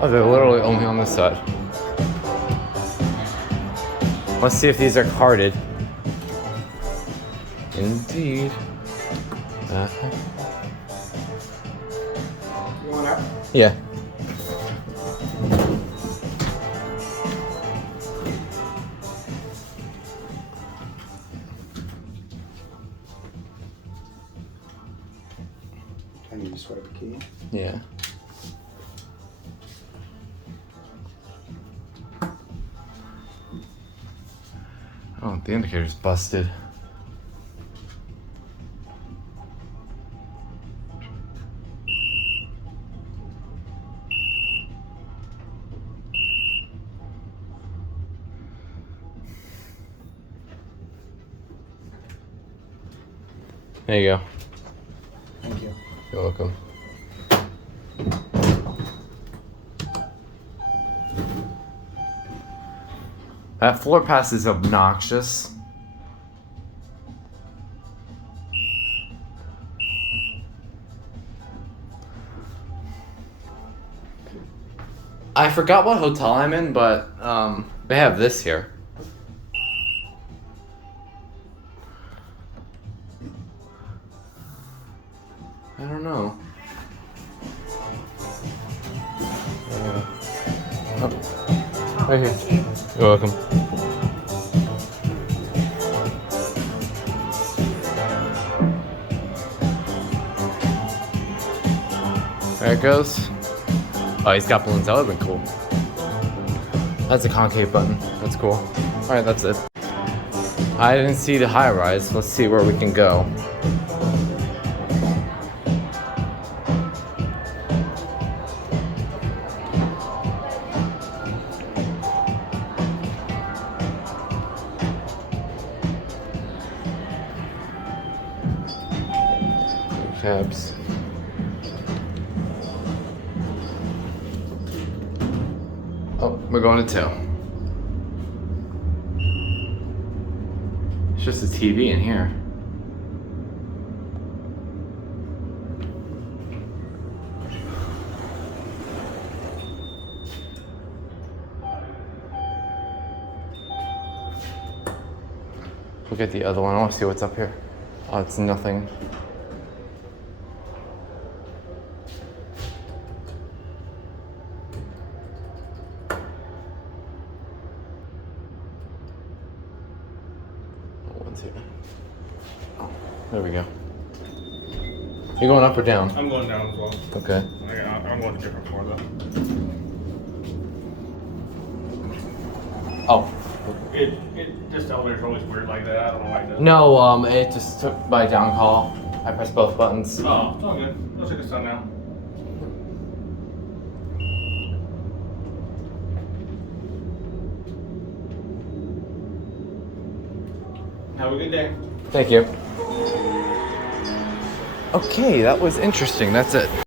Oh, they're literally only on this side. Let's see if these are carded. Indeed. Uh-huh. You want that? Yeah. I need to swipe a key. Yeah. Oh, the indicator's busted. There you go. Thank you. You're welcome. That floor pass is obnoxious. I forgot what hotel I'm in, but they have this here. I don't know. Oh, right here. You're welcome. There it goes. Oh, he's got balloons. That would have been cool. That's a concave button. That's cool. Alright, that's it. I didn't see the high rise. Let's see where we can go. Cabs. Oh, we're going to 2. It's just a TV in here. Look at the other one. I want to see what's up here. Oh, it's nothing. Here. Oh, there we go. You going up or down? I'm going down as well. Okay. I'm going to different floor though. Oh. This elevator's always weird like that. I don't know why it does. No, it just took my down call. I pressed both buttons. Oh, it's all good. Looks like it's done now. Have a good day. Thank you. Okay, that was interesting. That's it.